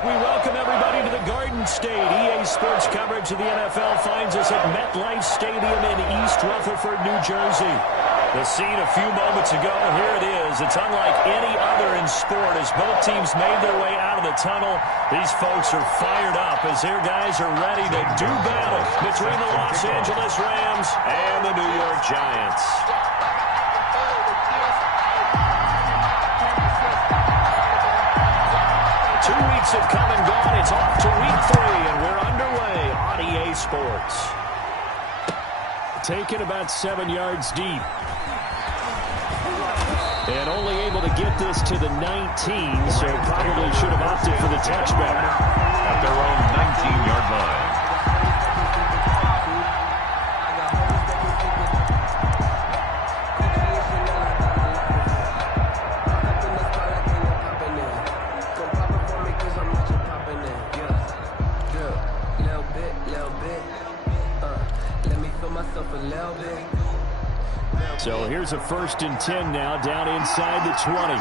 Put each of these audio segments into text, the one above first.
We welcome everybody to the Garden State. EA Sports coverage of the NFL finds us at MetLife Stadium in East Rutherford, New Jersey. The scene a few moments ago, here it is. It's unlike any other in sport as both teams made their way out of the tunnel. These folks are fired up as their guys are ready to do battle between the Los Angeles Rams and the New York Giants. 2 weeks have come and gone. It's off to week 3, and we're underway on EA Sports. Taken about 7 yards deep. And only able to get this to the 19, so probably should have opted for the touchback. At their own 19-yard line. So here's a 1st and 10 now, down inside the 20.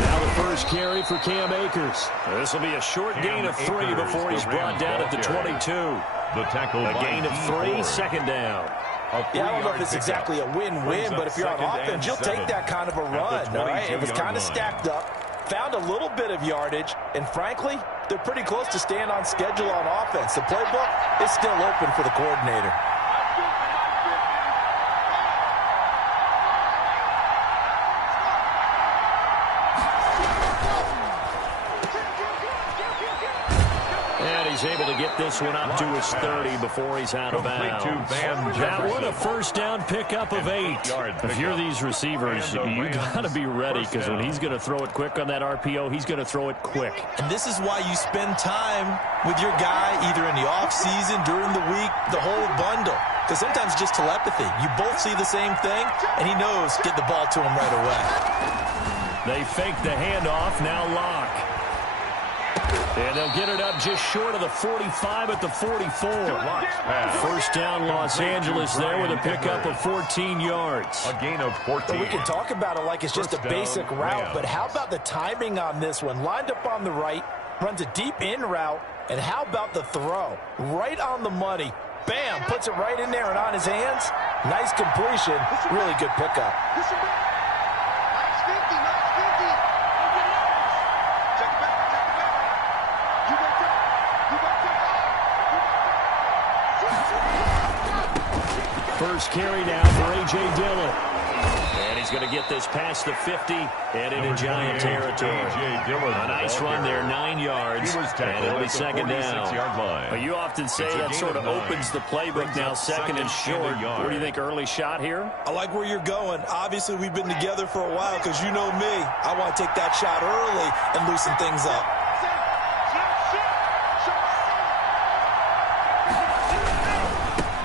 Now the first carry for Cam Akers. This will be a short gain of 3 before he's brought down at the 22. The tackle a gain of 3, second down. Yeah, I don't know if it's exactly a win-win, but if you're on offense, you'll take that kind of a run, all right? It was kind of stacked up, found a little bit of yardage, and frankly, they're pretty close to staying on schedule on offense. The playbook is still open for the coordinator. He's able to get this one up to his 30 before he's out of bounds. That one a first down pickup of 8. If you're these receivers, you got to be ready because when he's going to throw it quick on that RPO, he's going to throw it quick. And this is why you spend time with your guy either in the offseason, during the week, the whole bundle. Because sometimes just telepathy. You both see the same thing, and he knows get the ball to him right away. They fake the handoff, now lock. And they'll get it up just short of the 45 at the 44. First down Los Angeles there with a pickup of 14 yards. A gain of 14. Well, we can talk about it like it's just a basic route, but how about the timing on this one? Lined up on the right, runs a deep in route, and how about the throw? Right on the money. Bam, puts it right in there and on his hands. Nice completion, really good pickup. First carry now for A.J. Dillon. And he's going to get this past the 50 and into Giant territory. A nice run there, 9 yards, and it'll be second down. But you often say that sort of opens the playbook now, second and short. What do you think, early shot here? I like where you're going. Obviously, we've been together for a while because you know me. I want to take that shot early and loosen things up.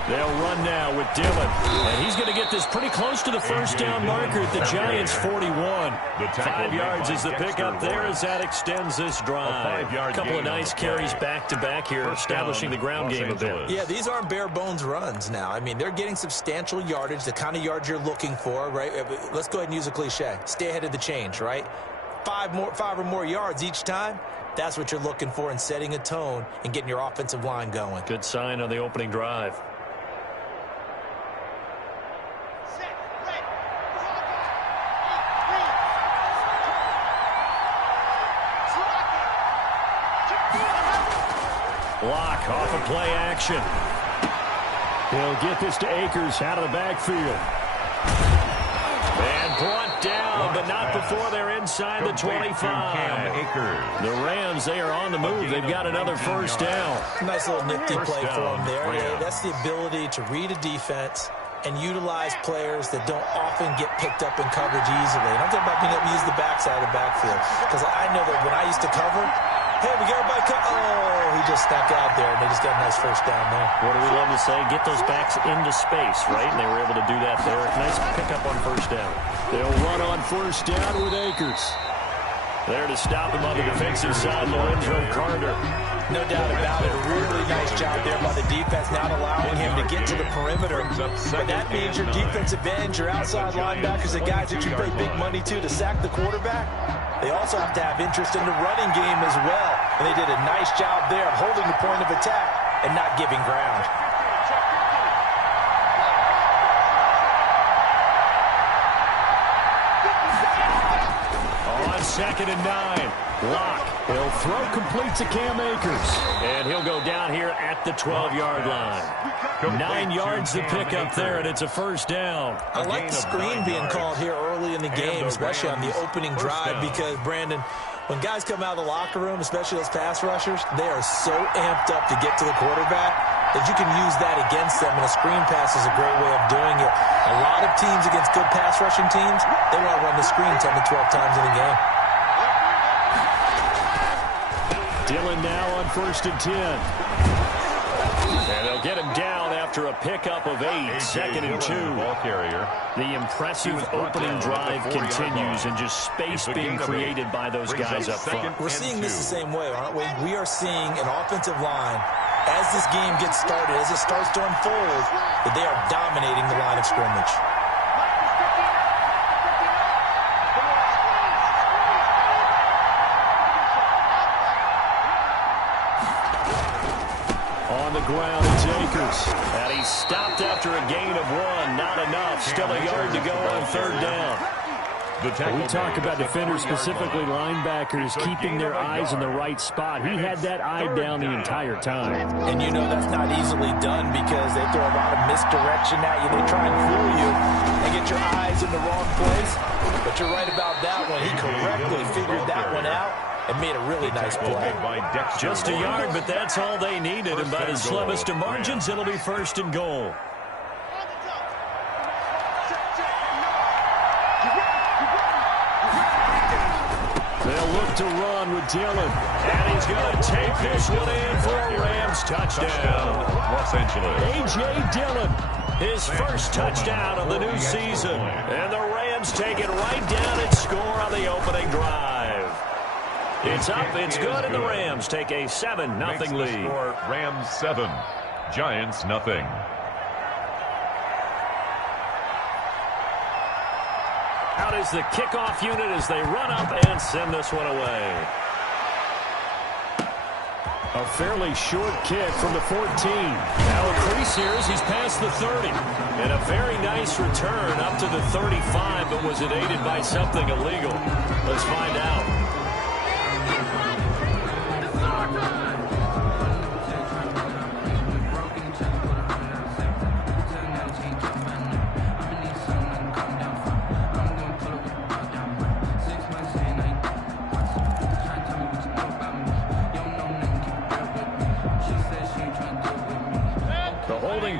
They'll run now with Dillon. And he's going to get this pretty close to the first down marker at the Giants' 41. 5 yards is the pickup there as that extends this drive. A couple of nice carries back-to-back here, establishing the ground game a bit. Yeah, these aren't bare-bones runs now. I mean, they're getting substantial yardage, the kind of yards you're looking for, right? Let's go ahead and use a cliche. Stay ahead of the change, right? 5 or more yards each time. That's what you're looking for in setting a tone and getting your offensive line going. Good sign on the opening drive. Block off of play action. He'll get this to Akers out of the backfield. And brought down, but not before they're inside the 25. The Rams, they are on the move. They've got another first down. Nice little nifty play for them there. Yeah, that's the ability to read a defense and utilize players that don't often get picked up in coverage easily. And I'm talking about being able to use the backside of the backfield. Because I know that when I used to cover, hey, we got everybody oh, he just snuck out there, and they just got a nice first down there. What do we love to say? Get those backs into space, right? And they were able to do that there. Nice pickup on first down. They'll run on first down with Akers. There to stop him on the defensive side, Lorenzo Carter. No doubt about it. A really nice job there by the defense, not allowing him to get to the perimeter. But that means your defensive ends, your outside linebackers, the guys that you pay big money to sack the quarterback, they also have to have interest in the running game as well. And they did a nice job there of holding the point of attack and not giving ground. On 2nd and 9. Lock. He'll throw complete to Cam Akers. And he'll go down here at the 12-yard line. 9 yards to pick up there, and it's a first down. I like the screen being called here early in the game, especially on the opening drive, because, Brandon, when guys come out of the locker room, especially those pass rushers, they are so amped up to get to the quarterback that you can use that against them, and a screen pass is a great way of doing it. A lot of teams against good pass rushing teams, they want to run the screen 10 to 12 times in a game. Dillon now on 1st and 10. And they'll get him down after a pickup of 8, 2nd and 2. The impressive opening drive continues, and just space being created by those guys up front. We're seeing this the same way, aren't we? We are seeing an offensive line, as this game gets started, as it starts to unfold, that they are dominating the line of scrimmage. Ground, it's Akers. And he's stopped after a gain of 1. Not enough. Still a yard to go on 3rd down. We talk about defenders, specifically linebackers, keeping their eyes in the right spot. He had that eye down the entire time. And you know that's not easily done because they throw a lot of misdirection at you. They try and fool you and get your eyes in the wrong place. But you're right about that one. He correctly figured that one out and made a really nice play. Just a yard, but that's all they needed. And by the slimmest of margins, it'll be 1st and goal. They'll look to run with Dillon. And he's going to take this one in for a Rams touchdown. Los Angeles. A.J. Dillon, his first touchdown of the new season. And the Rams take it right down and score on the opening drive. It's up, it's good, and the Rams take a 7-0 lead. Rams 7, Giants nothing. Out is the kickoff unit as they run up and send this one away. A fairly short kick from the 14. Now a crease here as he's past the 30. And a very nice return up to the 35, but was it aided by something illegal? Let's find out.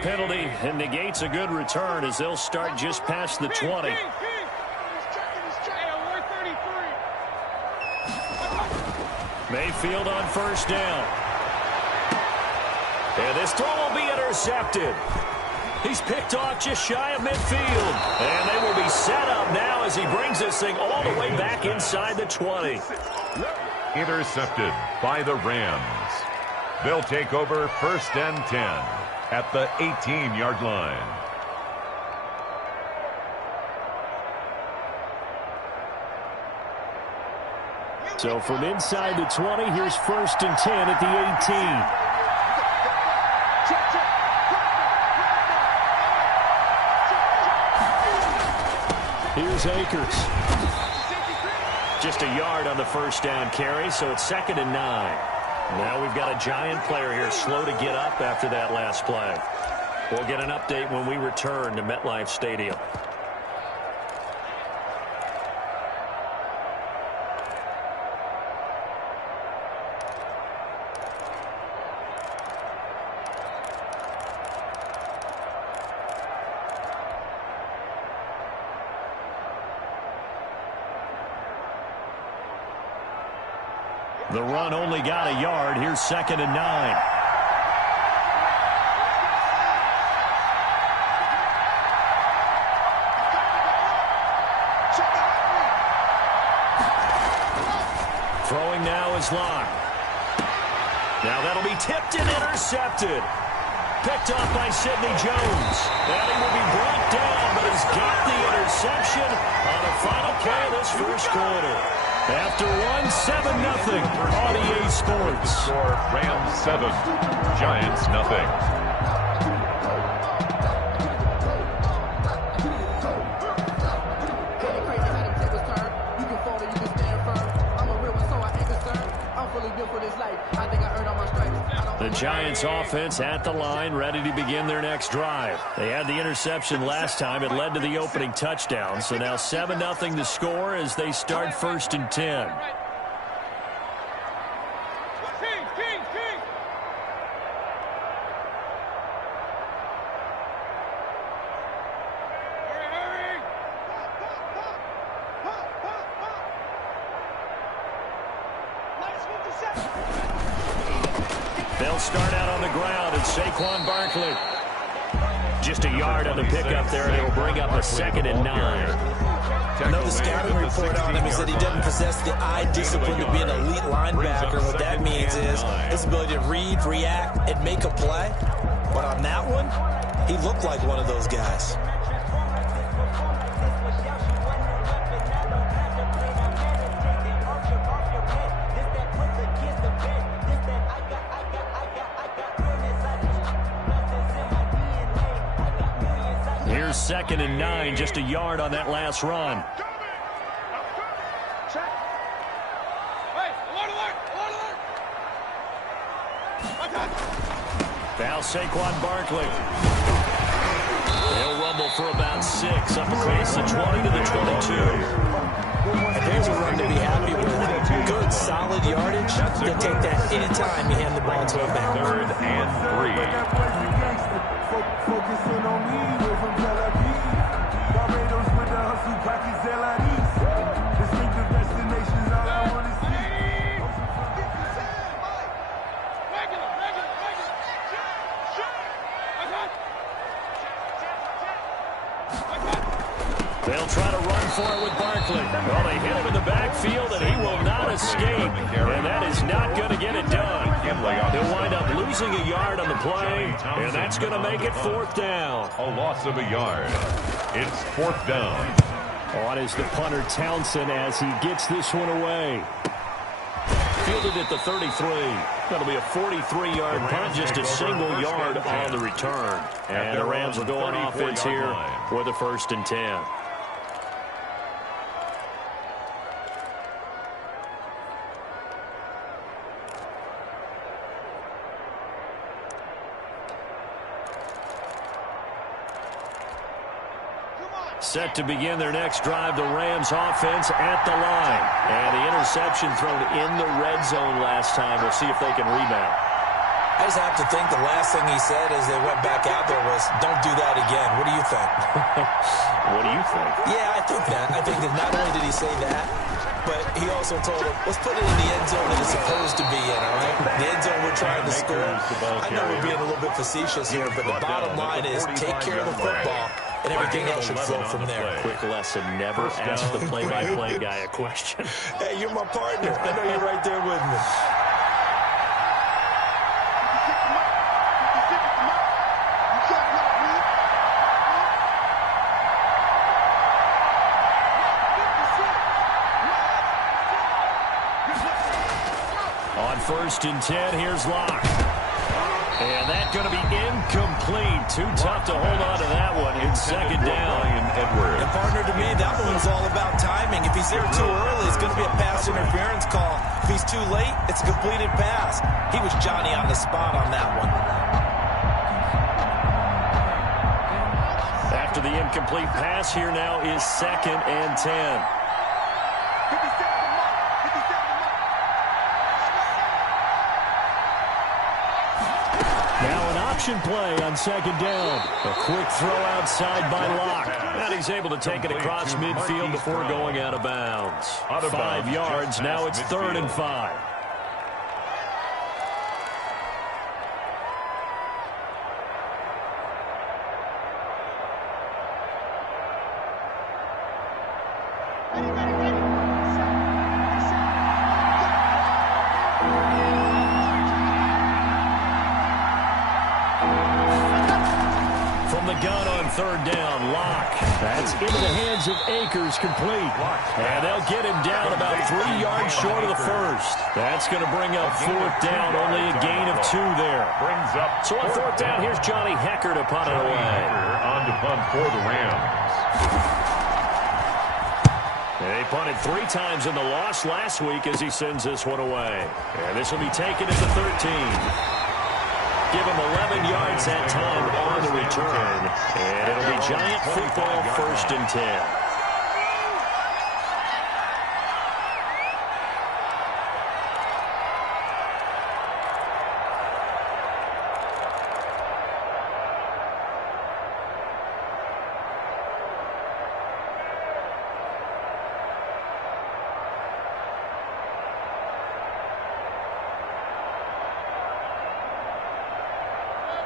penalty and negates a good return as they'll start just past the 20. Mayfield on first down. And this throw will be intercepted. He's picked off just shy of midfield. And they will be set up now as he brings this thing all the way back inside the 20. Intercepted by the Rams. They'll take over 1st and 10 at the 18-yard line. So from inside the 20, here's 1st and 10 at the 18. Here's Akers. Just a yard on the first down carry, so it's 2nd and 9. Now we've got a Giant player here slow to get up after that last play. We'll get an update when we return to MetLife Stadium. The run only got a yard. Here's 2nd and 9. Throwing now is Locke. Now that'll be tipped and intercepted. Picked off by Sidney Jones. And he will be brought down, but he's got the interception on the final play of this first quarter. After 7-0 on EA Sports. Score Rams 7, Giants nothing. The Giants offense at the line, ready to begin their next drive. They had the interception last time. It led to the opening touchdown. So now 7-0 to score as they start 1st and 10. They'll start out on the ground, and Saquon Barkley. Just a yard on the pickup there, and it'll bring up a 2nd and 9. I know the scouting report on him is that he doesn't possess the eye discipline to be an elite linebacker. What that means is his ability to read, react, and make a play. But on that one, he looked like one of those guys. Here's 2nd and 9, just a yard on that last run. Now Saquon Barkley. He'll rumble for about 6 up across the 20 to the 22. There's a run to be happy with. Good, solid yardage. They'll take that anytime you hand the ball to a back. 3rd and 3. Focusing on me, we're from Tel Aviv. Barbados with the hustle, pockets LIDs. Distinctive destinations, all I want to see. They'll try to run for it with Barkley. Well, they hit him in the backfield, and he will not escape. And that is not going to get it done. He'll wind up losing a yard on the play, and that's going to make it 4th down. A loss of a yard. It's 4th down. On is the punter Townsend as he gets this one away. Fielded at the 33. That'll be a 43-yard punt, just a single yard on the return. And the Rams will go on offense here for the 1st and 10. Set to begin their next drive, the Rams offense at the line. And the interception thrown in the red zone last time. We'll see if they can rebound. I just have to think the last thing he said as they went back out there was, don't do that again. What do you think? What do you think? Yeah, I think that. I think that not only did he say that, but he also told him, let's put it in the end zone that it's supposed to be in, all right? The end zone we're trying to score. I know we're being a little bit facetious here, but the bottom line is take care of the football, and everything else should flow from there. Quick lesson, never ask the play-by-play guy a question. Hey, you're my partner. I know you're right there with me. On 1st and 10, here's Locke. And that's going to be incomplete. Too tough to hold on to that one. It's 2nd down. And partner, to me, that one was all about timing. If he's there too early, it's going to be a pass interference call. If he's too late, it's a completed pass. He was Johnny on the spot on that one. After the incomplete pass, here now is 2nd and 10. Now an option play on 2nd down. A quick throw outside by Locke. And he's able to take it across midfield before going out of bounds. 5 yards. Now it's 3rd and 5. Gun on 3rd down. Locke. That's into the hands of Akers, complete. And they'll get him down about 3 yards short of the first. That's going to bring up 4th down. Only a gain of 2 there. So on 4th down, here's Johnny Hekker to punt it away. On to punt for the Rams. They punted 3 times in the loss last week as he sends this one away. And this will be taken at the 13. Give him 11 yards that time on the return. And it'll be Giant football, 1st and 10.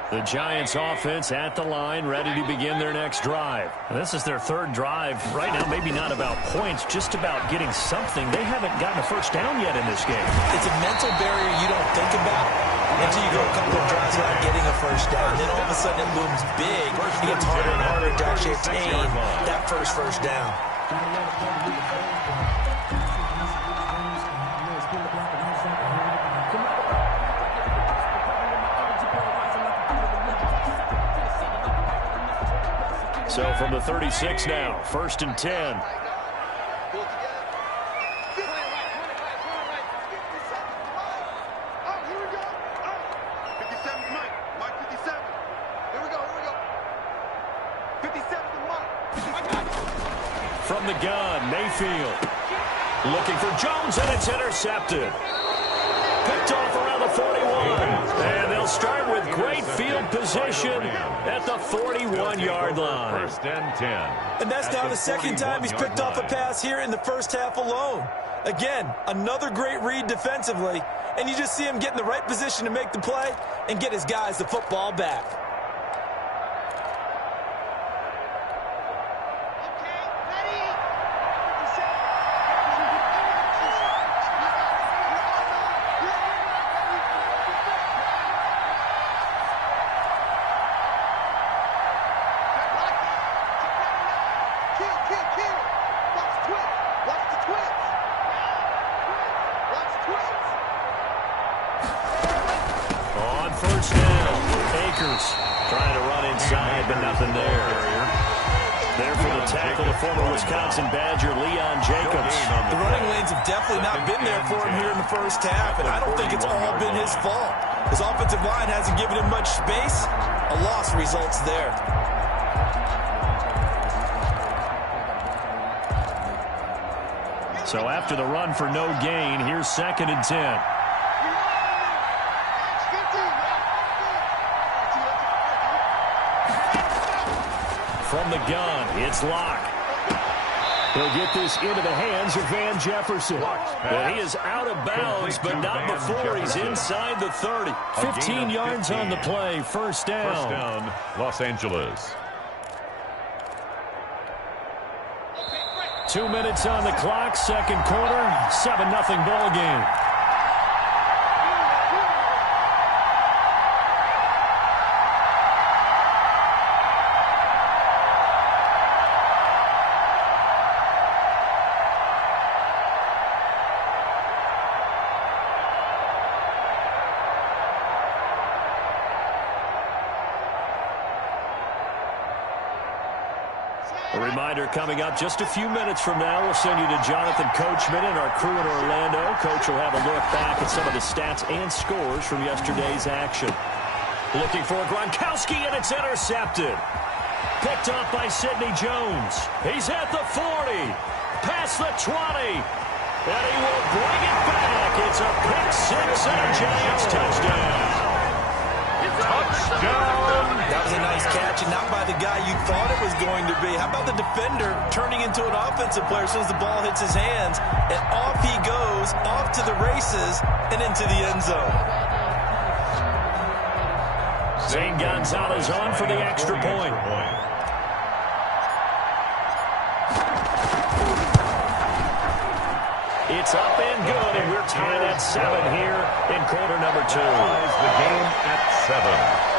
The Giants offense at the line, ready to begin their next drive. This is their 3rd drive. Right now, maybe not about points, just about getting something. They haven't gotten a 1st down yet in this game. It's a mental barrier you don't think about until you go a couple of drives without getting a 1st down. Then all of a sudden it looms big. It gets harder and harder to actually attain that first down. So from the 36 now, 1st and 10. From the gun, Mayfield. Looking for Jones, and it's intercepted. Picked off around the 41. And they'll start with great field position at the 41-yard line. 1st and 10. And that's now the 2nd time he's picked off a pass here in the first half alone. Again, another great read defensively. And you just see him get in the right position to make the play and get his guys the football back. Trying to run inside, but nothing there. There for the tackle, the former Wisconsin Badger, Leon Jacobs. The running lanes have definitely not been there for him here in the first half, and I don't think it's all been his fault. His offensive line hasn't given him much space. A loss results there. So after the run for no gain, here's 2nd and 10. From the gun, it's Locke. He'll get this into the hands of Van Jefferson. And he is out of bounds, but not before he's inside the 30. 15 yards on the play, first down. First down, Los Angeles. 2 minutes on the clock, second quarter, 7-0 ball game. A reminder coming up just a few minutes from now. We'll send you to Jonathan Coachman and our crew in Orlando. Coach will have a look back at some of the stats and scores from yesterday's action. Looking for Gronkowski, and it's intercepted. Picked up by Sidney Jones. He's at the 40. Past the 20. And he will bring it back. It's a pick six and a Giants touchdown. Touchdown! That was a nice catch, and not by the guy you thought it was going to be. How about the defender turning into an offensive player as soon as the ball hits his hands, and off he goes, off to the races, and into the end zone. Zane Gonzalez on for the extra point. It's up and good, and we're tied at 7 here in quarter number 2. Ties the game at 7.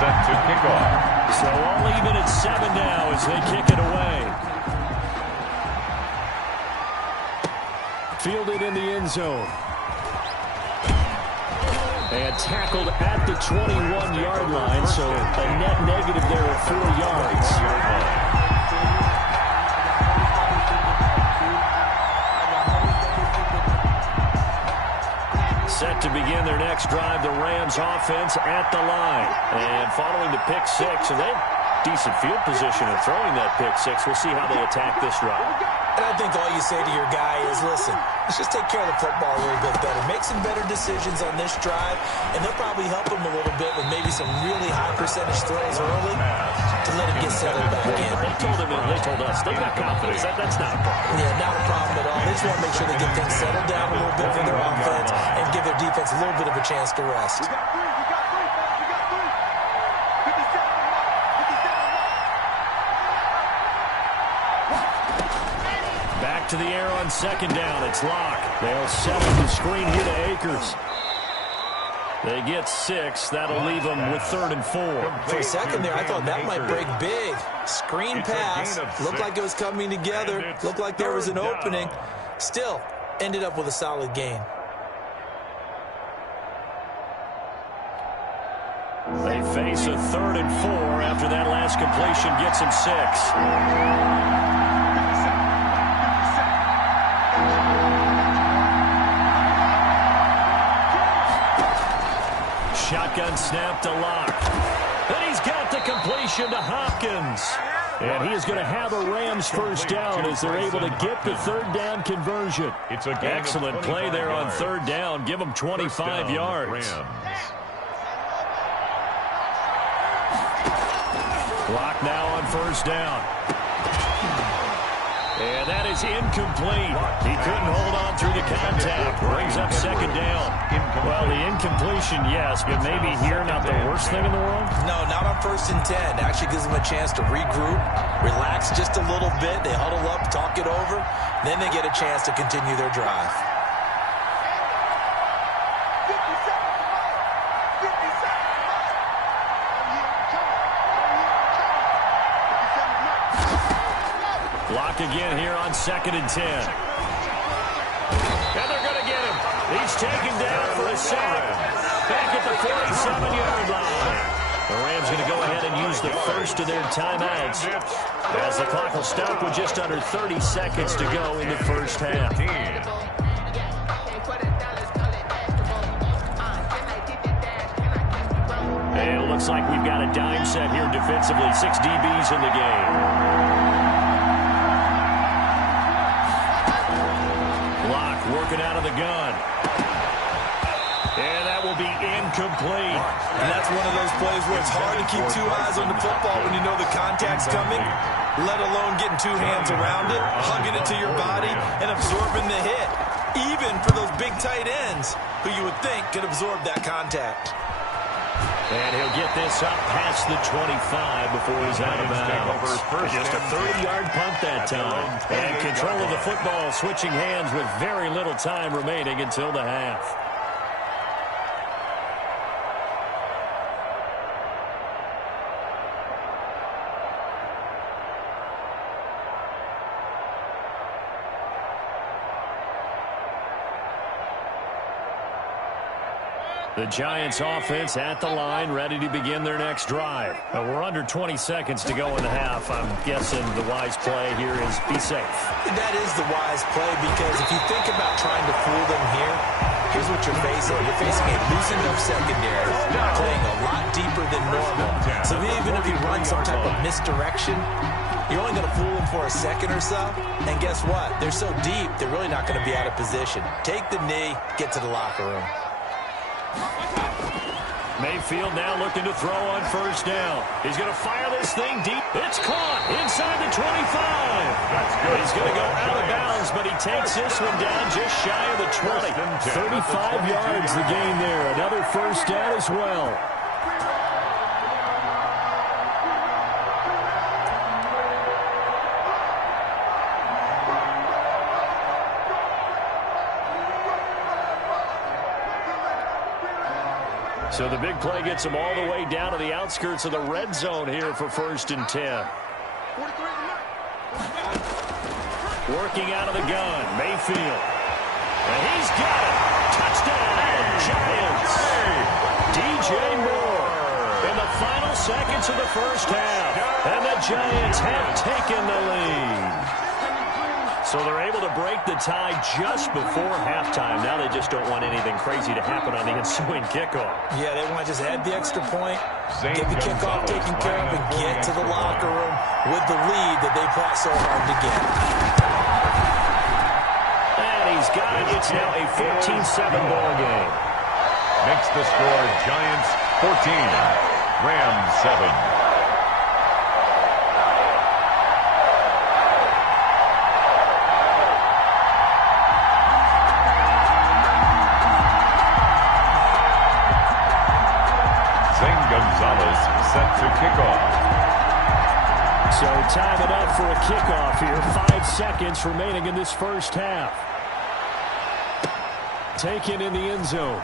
Set to kick off. So all even at 7 now as they kick it away. Fielded in the end zone. And tackled at the 21-yard line, so a net negative there of 4 yards. Set to begin their next drive, the Rams offense at the line. And following the pick six, and they have decent field position in throwing that pick six. We'll see how they attack this drive. And I think all you say to your guy is, listen, let's just take care of the football a little bit better. Make some better decisions on this drive, and they'll probably help him a little bit with maybe some really high percentage throws early to let him get settled back in. They told us they've got confidence. That's not a problem. Yeah, not a problem at all. They just want to make sure they get things settled down a little bit for their offense and give their defense a little bit of a chance to rest. Back to the air on second down. It's Locke. They'll set up the screen here to Akers. They get 6. That'll leave them with 3rd and 4. For a second there, I thought that might break big. Screen pass. Looked like it was coming together. Looked like there was an opening. Still, ended up with a solid gain. They face a 3rd and 4 after that last completion gets them 6. Shotgun snap to Locke. And he's got the completion to Hopkins. And he is going to have a Rams first down as they're able to get the 3rd down conversion. It's a excellent play there on 3rd down. Give them 25 yards. Locke now on 1st down. And that is incomplete. He couldn't hold on through the contact. Brings up 2nd down. Well, the incompletion, yes, but maybe here not the worst thing in the world? No, not on 1st and 10. Actually gives them a chance to regroup, relax just a little bit. They huddle up, talk it over. Then they get a chance to continue their drive. Locke again here on 2nd and 10. And they're going to get him. He's taken down for a sack. Back at the 47-yard line. The Rams going to go ahead and use the first of their timeouts as the clock will stop with just under 30 seconds to go in the first half. And it looks looks like we've got a dime set here defensively. 6 DBs in the game. Block working out of the gun. And that will be incomplete. And that's one of those plays where it's hard to keep 2 eyes on the football when you know the contact's coming, let alone getting 2 hands around it, hugging it to your body, and absorbing the hit. Even for those big tight ends who you would think could absorb that contact. And he'll get this up past the 25 before he's out of bounds. Just a 30-yard punt that time. And control of the football switching hands with very little time remaining until the half. The Giants offense at the line, ready to begin their next drive. We're under 20 seconds to go in the half. I'm guessing the wise play here is be safe. That is the wise play, because if you think about trying to fool them here, here's what you're facing. You're facing a loosened up secondary, playing a lot deeper than normal. So even if you run some type of misdirection, you're only going to fool them for a second or so. And guess what? They're so deep, they're really not going to be out of position. Take the knee, get to the locker room. Mayfield now looking to throw on first down. He's going to fire this thing deep. It's caught inside the 25. That's good. He's going to go out of bounds, but he takes this one down just shy of the 20. 35 yards the gain there. Another first down as well. So the big play gets him all the way down to the outskirts of the red zone here for 1st and 10. Working out of the gun, Mayfield. And he's got it. Touchdown, Giants. DJ Moore in the final seconds of the first half. And the Giants have taken the lead. So they're able to break the tie just before halftime. Now they just don't want anything crazy to happen on the ensuing kickoff. Yeah, they want to just add the extra point, get the kickoff taken care of, and get to the locker room with the lead that they fought so hard to get. And he's got it. It's now a 14-7 ball game. Makes the score Giants 14, Rams 7. Set to kick off. So time it up for a kickoff here. 5 seconds remaining in this first half. Taken in the end zone.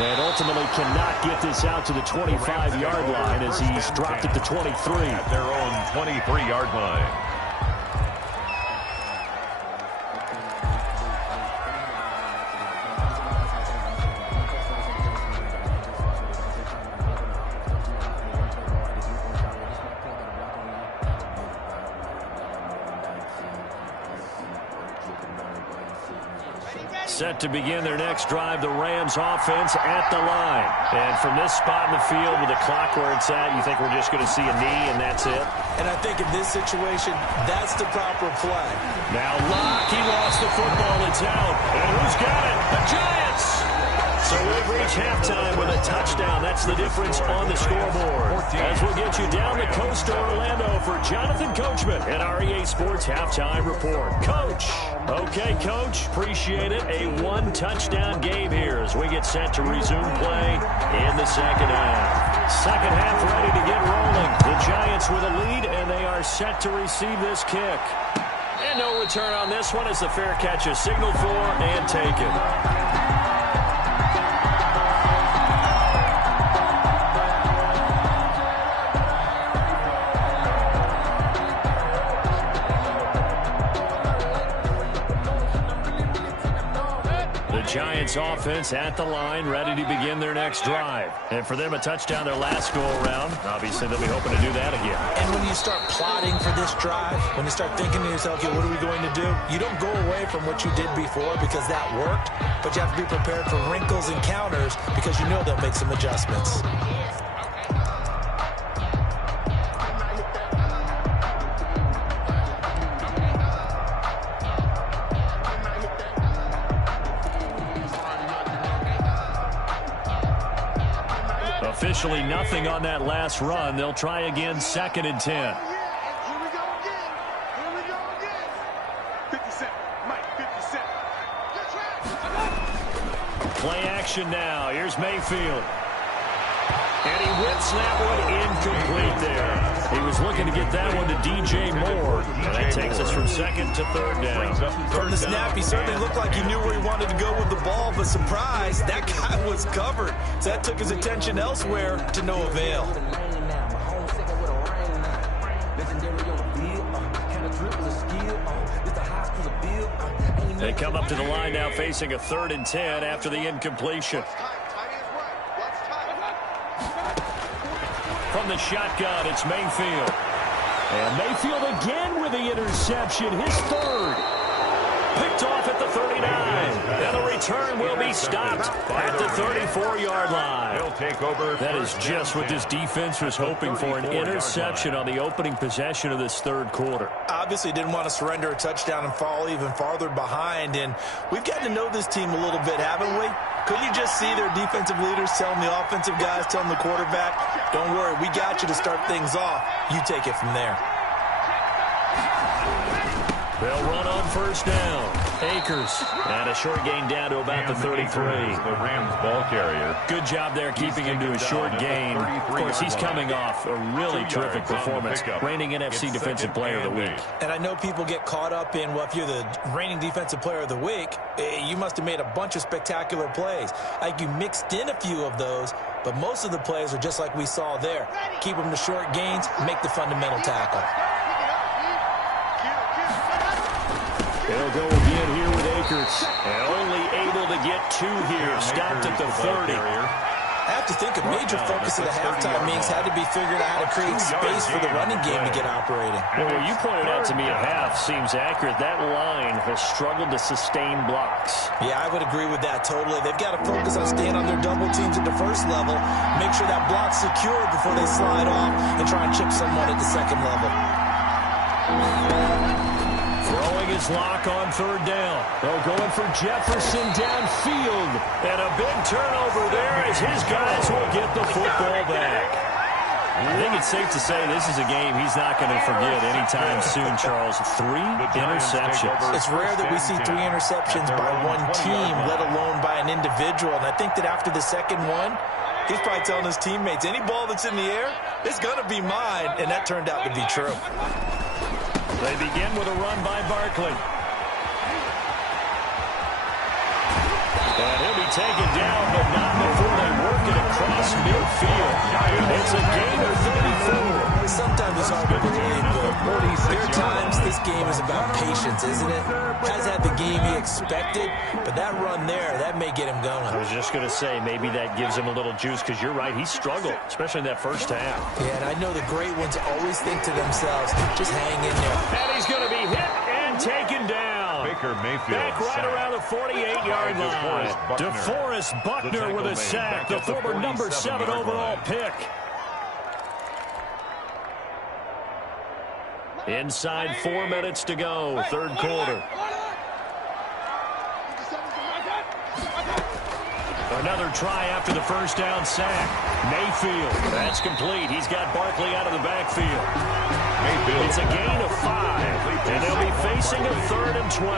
And ultimately cannot get this out to the 25-yard line as he's dropped at the 23. At their own 23-yard line. Set to begin their next drive, the Rams offense at the line. And from this spot in the field with the clock where it's at, you think we're just going to see a knee and that's it? And I think in this situation, that's the proper play. Now Locke, he lost the football, it's out. And who's got it? The Giants! So we've reached halftime with a touchdown. That's the difference on the scoreboard. As we'll get you down the coast to Orlando for Jonathan Coachman and our EA Sports Halftime Report. Coach. Okay, Coach. Appreciate it. A 1-touchdown game here as we get set to resume play in the second half. Second half ready to get rolling. The Giants with a lead, and they are set to receive this kick. And no return on this one as the fair catch is signaled for and taken. Giants offense at the line, ready to begin their next drive. And for them, a touchdown their last go-around. Obviously, they'll be hoping to do that again. And when you start plotting for this drive, when you start thinking to yourself, okay, what are we going to do? You don't go away from what you did before because that worked, but you have to be prepared for wrinkles and counters because you know they'll make some adjustments. Officially nothing on that last run. They'll try again, 2nd and 10. Here we go again. Here we go again. 50 Cent. Mike, 50 Cent. Play action now. Here's Mayfield. And he whips that one incomplete there. He was looking to get that one to DJ Moore. And that takes us from 2nd to 3rd down. From the snap, he certainly looked like he knew where he wanted to go with the ball, but surprise, that guy was covered. So that took his attention elsewhere to no avail. They come up to the line now facing a 3rd and 10 after the incompletion. From the shotgun, it's Mayfield. And Mayfield again with the interception, his 3rd. Picked off at the 39. And the return will be stopped at the 34-yard line. He'll take over. That is just what this defense was hoping for, an interception on the opening possession of this 3rd quarter. Obviously didn't want to surrender a touchdown and fall even farther behind. And we've gotten to know this team a little bit, haven't we? Couldn't you just see their defensive leaders telling the offensive guys, telling the quarterback, don't worry, we got you to start things off. You take it from there. They'll run on 1st down. Akers. And a short gain down to about the 33. The Rams ball carrier. Good job there keeping him to a short gain. Of course, he's coming off a really terrific performance. Reigning NFC Defensive Player of the Week. And I know people get caught up in, well, if you're the reigning Defensive Player of the Week, you must have made a bunch of spectacular plays. Like you mixed in a few of those, but most of the plays are just like we saw there. Keep them to short gains, make the fundamental tackle. They'll go again here with Akers. And only able to get 2 here. Stopped at the 30. I have to think a major focus of the halftime meetings had to be figuring out how to create space for the running game to get operating. Well, what you pointed out to me at half seems accurate. That line has struggled to sustain blocks. Yeah, I would agree with that totally. They've got to focus on staying on their double teams at the 1st level, make sure that block's secure before they slide off and try and chip someone at the 2nd level. Throwing his lock on 3rd down. They'll go in for Jefferson downfield. And a big turnover there as his guys will get the football back. I think it's safe to say this is a game he's not going to forget anytime soon, Charles. 3 interceptions. It's rare that we see 3 interceptions by one team, let alone by an individual. And I think that after the 2nd one, he's probably telling his teammates, any ball that's in the air, it's going to be mine. And that turned out to be true. They begin with a run by Barkley. And he'll be taken down, but not before they work it across midfield. It's a gain of 34. Sometimes it's hard to believe, but there are times this game is about patience, isn't it? Has had the game he expected, but that run there, that may get him going. I was just going to say, maybe that gives him a little juice, because you're right, he struggled, especially in that 1st half. Yeah, and I know the great ones always think to themselves, just hang in there. And he's going to be hit and taken down. Baker Mayfield. Back right around the 48-yard line. DeForest Buckner with a sack, the former number 7 overall pick. Inside 4 minutes to go, 3rd quarter. Another try after the 1st down sack. Mayfield, that's complete. He's got Barkley out of the backfield. Mayfield. It's a gain of 5, and they'll be facing a 3rd and 12.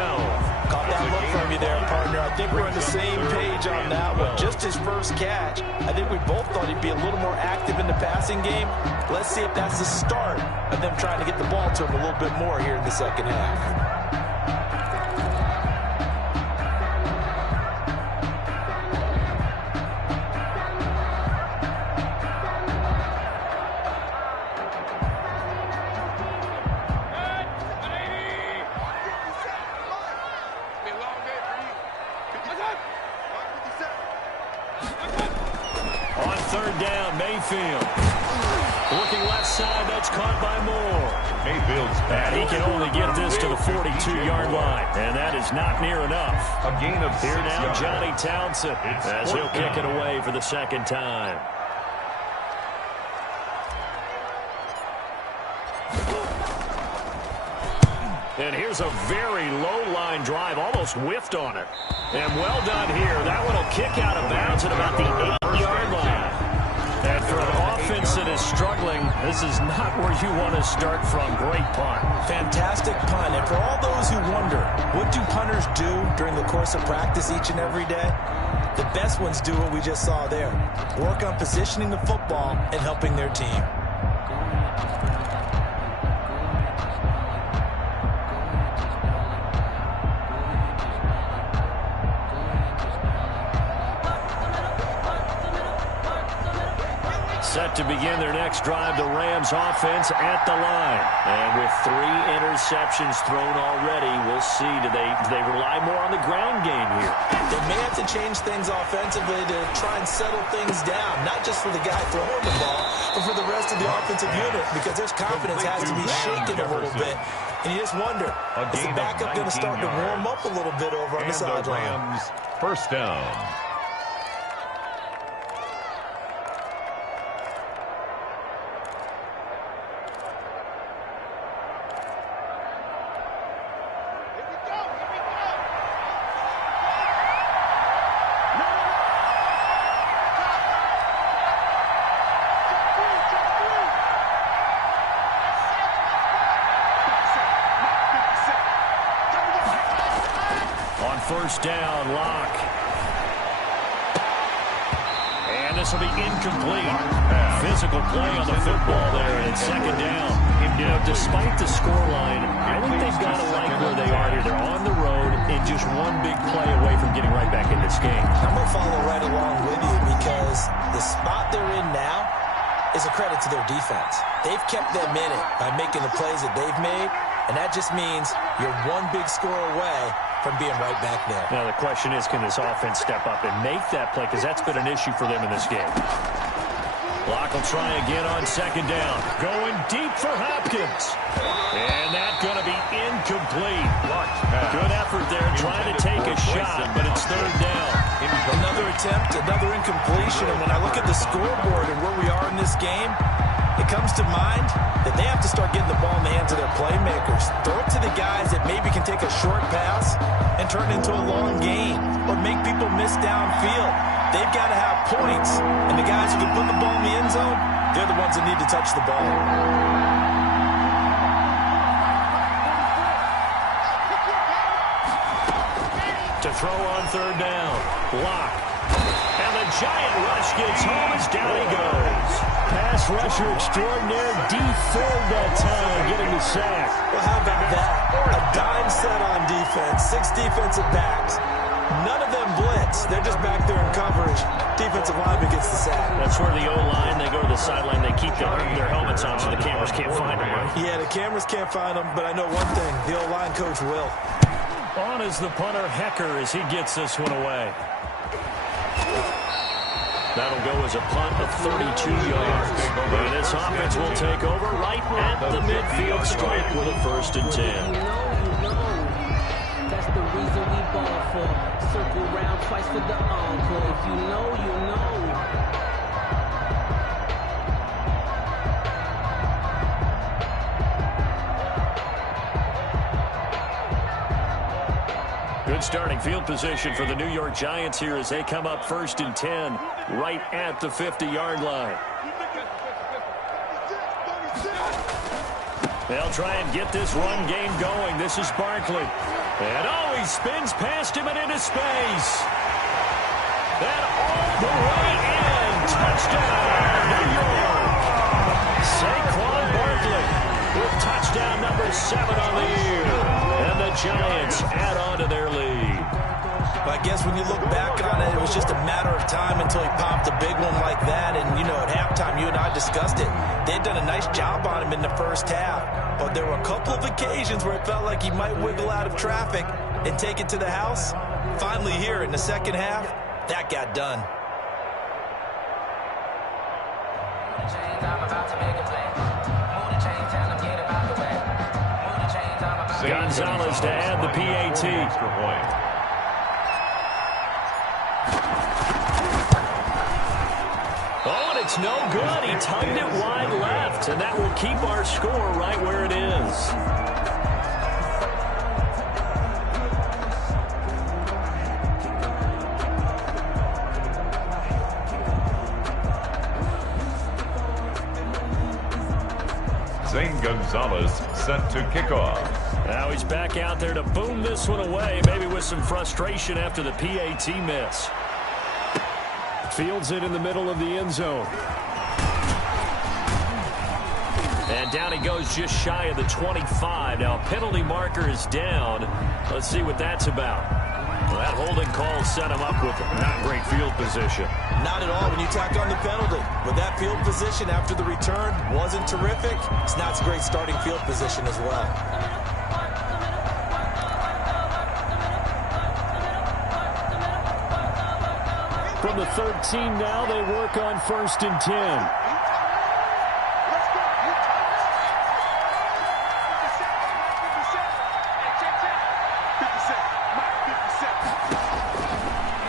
Caught that look from you there, partner. I think we're on the same page on that one. Just his 1st catch. I think we both thought he'd be a little more active in the passing game. Let's see if that's the start of them trying to get the ball to him a little bit more here in the 2nd half. down, Mayfield. Looking left side, that's caught by Moore. Mayfield's back. And he can only get this to the 42-yard line. And that is not near enough. A gain of 6 Here now, yards. Johnny Townsend, as he'll kick it away for the second time. And here's a very low-line drive, almost whiffed on it. And well done here. That one will kick out of bounds at about the 8-yard line. And for an offense that is struggling, this is not where you want to start from. Great punt. Fantastic punt. And for all those who wonder, what do punters do during the course of practice each and every day? The best ones do what we just saw there. Work on positioning the football and helping their team. Set to begin their next drive, the Rams offense at the line. And with 3 interceptions thrown already, we'll see, do they rely more on the ground game here? They may have to change things offensively to try and settle things down, not just for the guy throwing the ball, but for the rest of the offensive unit, because their confidence has to be shaken a little bit. And you just wonder, is the backup going to start to warm up a little bit over on the sideline? Rams first down. First down, Locke. And this will be incomplete. Physical play on the football there, and it's second down. You know, despite the scoreline, I think they've got to like where they are here. They're on the road and just one big play away from getting right back in this game. I'm going to follow right along with you because the spot they're in now is a credit to their defense. They've kept them in it by making the plays that they've made, and that just means you're one big score away from being right back there. Now, the question is, can this offense step up and make that play? Because that's been an issue for them in this game. Locke will try again on second down. Going deep for Hopkins. And that's going to be incomplete. Good effort there, trying to take a shot, but it's third down. Another attempt, another incompletion. And when I look at the scoreboard and where we are in this game, it comes to mind that they have to start getting the ball in the hands of their playmakers. Throw it to the guys that maybe can take a short pass and turn it into a long gain or make people miss downfield. They've got to have points. And the guys who can put the ball in the end zone, they're the ones that need to touch the ball. To throw on third down. Locke. And the giant rush gets home as down he goes. Pass rusher extraordinaire, D Ford that time, getting the sack. Well, how about that? A dime set on defense, 6 defensive backs. None of them blitz. They're just back there in coverage. Defensive lineman gets the sack. That's where the O-line, they go to the sideline, they keep their helmets on so the cameras can't find them, right? Yeah, the cameras can't find them, but I know one thing. The O-line coach will. On is the punter, Hecker, as he gets this one away. That'll go as a punt of 32 yards. And this offense will take over right at the midfield stripe with a 1st and 10. That's the reason we ball for. Circle round twice for the encore. If you know, you know. Good starting field position for the New York Giants here as they come up 1st and 10 right at the 50-yard line. They'll try and get this run game going. This is Barkley. And oh, he spins past him and into space. That all the way in. Touchdown, New York. Saquon Barkley with touchdown number 7 on the year. And the Giants add on to their lead. But I guess when you look back on it, it was just a matter of time until he popped a big one like that. And, you know, at halftime, you and I discussed it. They'd done a nice job on him in the first half. But there were a couple of occasions where it felt like he might wiggle out of traffic and take it to the house. Finally here in the second half, that got done. Gonzalez to add the PAT. Extra point. Oh, and it's no good. He tugged it wide left, and that will keep our score right where it is. Zane Gonzalez set to kickoff. Now he's back out there to boom this one away, maybe with some frustration after the PAT miss. Fields it in the middle of the end zone. And down he goes just shy of the 25. Now penalty marker is down. Let's see what that's about. Well, that holding call set him up with not great field position. Not at all when you tack on the penalty. But that field position after the return wasn't terrific. It's not a great starting field position as well. From the 13 now, they work on 1st and 10.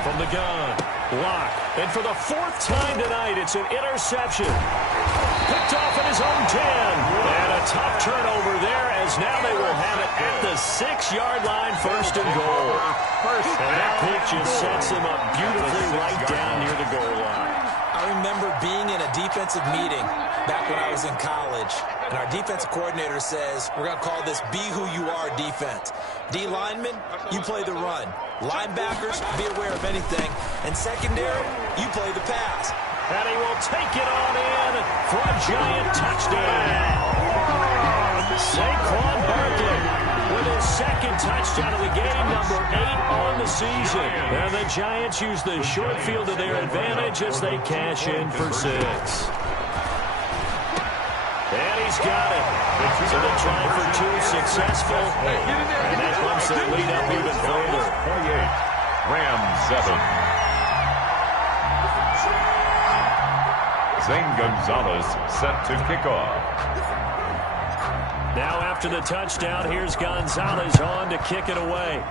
From the gun, block. And for the 4th time tonight, it's an interception. Picked off at his own 10. And a tough turnover there as now they will have it at the 6-yard line, 1st and goal. And that pitch just sets him up beautifully right down near the goal line. I remember being in a defensive meeting back when I was in college, and our defensive coordinator says, we're going to call this Be Who You Are defense. D linemen, you play the run. Linebackers, be aware of anything. And secondary, you play the pass. And he will take it on in for a giant touchdown. Saquon Barkley with his 2nd touchdown of the game, number 8 on the season. And the Giants use the short field to their advantage as they cash in for 6. And he's got it. So the try for 2 successful. And that bumps their lead up even further. 28. Rams 7. Zane Gonzalez set to kickoff. Now after the touchdown, here's Gonzalez on to kick it away.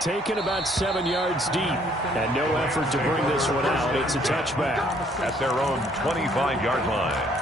Taken about 7 yards deep, and no effort to bring this one out. It's a touchback. At their own 25-yard line.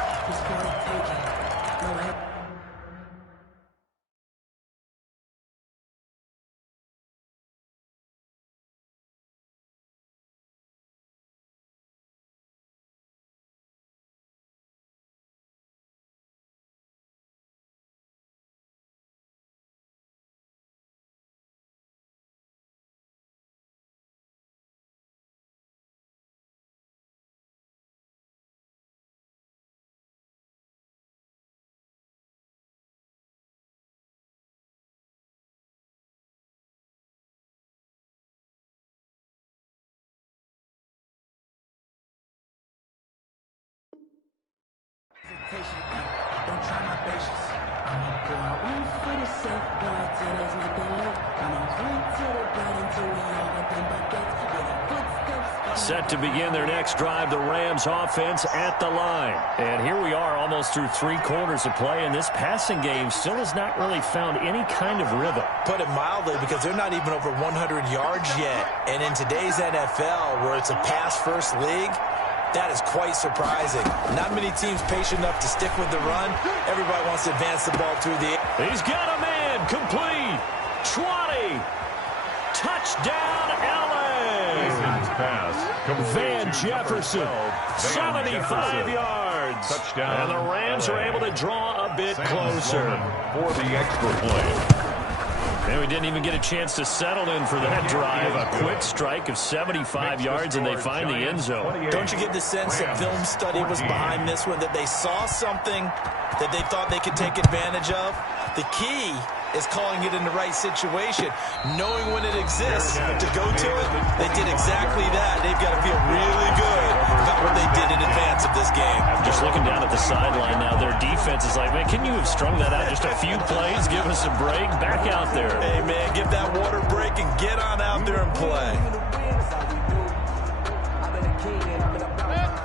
Don't try my patience. I'ma go out one for the safe boy till there's nothing left. I'ma point to the bread until we all nothing but gets. Set to begin their next drive, the Rams offense at the line. And here we are almost through 3 quarters of play, and this passing game still has not really found any kind of rhythm. Put it mildly, because they're not even over 100 yards yet. And in today's NFL, where it's a pass-first league, that is quite surprising. Not many teams patient enough to stick with the run. Everybody wants to advance the ball through the air. He's got a man, complete, 20, touchdown LA. Pass. Van Jefferson, 75 yards. Touchdown. And the Rams are able to draw a bit closer. For the extra point. And we didn't even get a chance to settle in for that drive. A quick strike of 75 yards, and they find the end zone. Don't you get the sense that film study was behind this one, that they saw something that they thought they could take advantage of? The key is calling it in the right situation, knowing when it exists to go to it. They did exactly that. They've got to feel really good about what they did in advance of this game. Just looking down at the sideline now, their defense is like, man, can you have strung that out just a few plays? Give us a break. Back out there. Hey, man, give that water break and get on out there and play.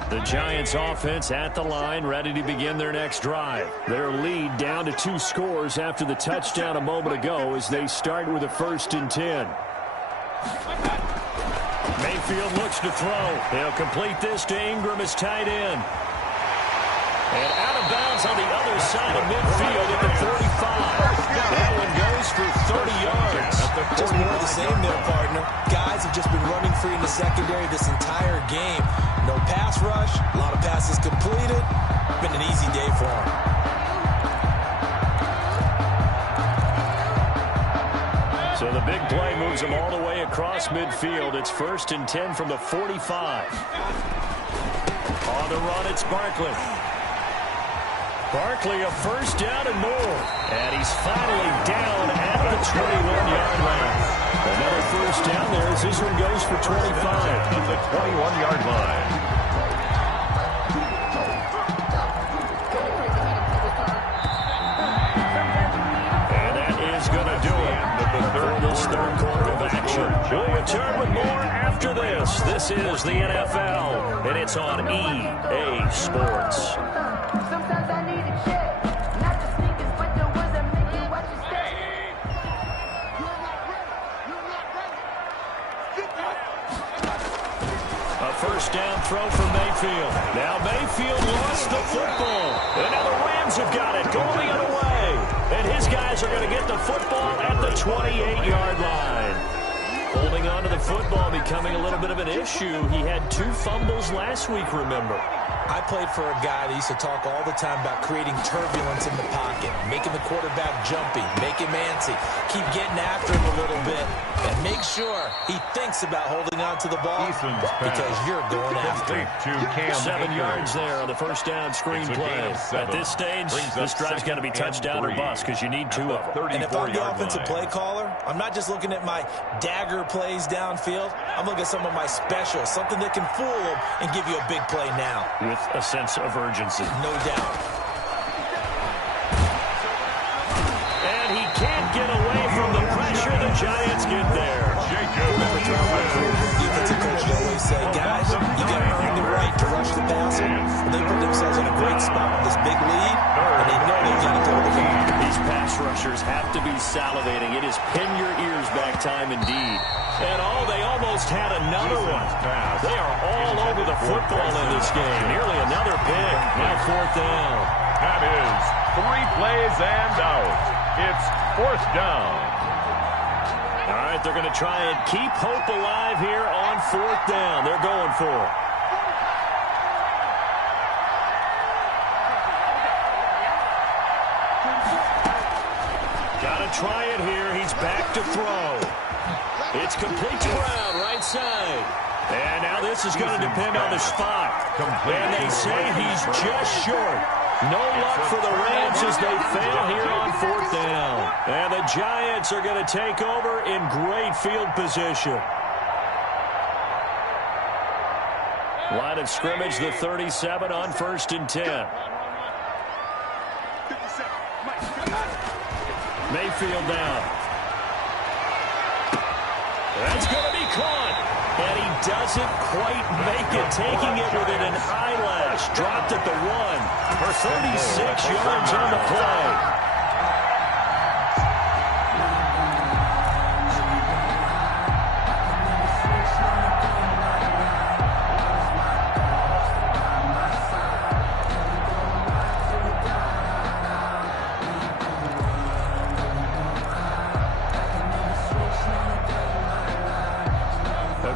The Giants offense at the line, ready to begin their next drive. Their lead down to 2 scores after the touchdown a moment ago as they start with a 1st and 10. Mayfield looks to throw. He'll complete this to Ingram as tight end. And out of bounds on the other side of midfield at the 45. That one goes for 30 yards. Just more of the same there, partner. Guys have just been running free in the secondary this entire game. No pass rush, a lot of passes completed. Been an easy day for them. So the big play moves them all the way across midfield. It's 1st and 10 from the 45. On the run, it's Barkley. Barkley, a 1st down and more. And he's finally down at the 21-yard line. Another 1st down there as this one goes for 25. At the 21-yard line. And that is going to do it for this 3rd quarter of action. We'll return with more after this. This is the NFL, and it's on EA Sports. Down throw for Mayfield. Now Mayfield lost the football. And now the Rams have got it going the other way. And his guys are going to get the football at the 28-yard line. Holding on to the football becoming a little bit of an issue. He had 2 fumbles last week, remember. I played for a guy that used to talk all the time about creating turbulence in the pocket, making the quarterback jumpy, make him antsy, keep getting after him a little bit, and make sure he thinks about holding on to the ball because you're going after him. 7 yards there on the 1st down screen play. At this stage, this drive's got to be touchdown or bust because you need 2 of them. And if I'm the offensive play caller, I'm not just looking at my dagger plays downfield. I'm looking at some of my specials, something that can fool them and give you a big play now. With a sense of urgency. No doubt. And he can't get away from the pressure. The Giants get there. Defensive coach always say, guys, you got to earn the right to rush the passer. And they put themselves in a great spot with this big lead, and they know they've got to go to the lead. These pass rushers have to be salivating. It is pin your ears back time indeed. And they almost had another one. They are all over the football in this game. Nearly another pick. Now 4th down. That is 3 plays and out. It's 4th down. All right, they're going to try and keep hope alive here on 4th down. They're going for it. Got to try it here. He's back to throw. It's complete to Brown, right side. And now this is going to depend on the spot. And they say he's just short. No luck for the Rams as they fail here on 4th down. And the Giants are going to take over in great field position. Line of scrimmage, the 37 on 1st and 10. Mayfield down. That's going to be caught. And he doesn't quite make it, taking it within an eyelash. Dropped at the 1 for 36 yards on the play.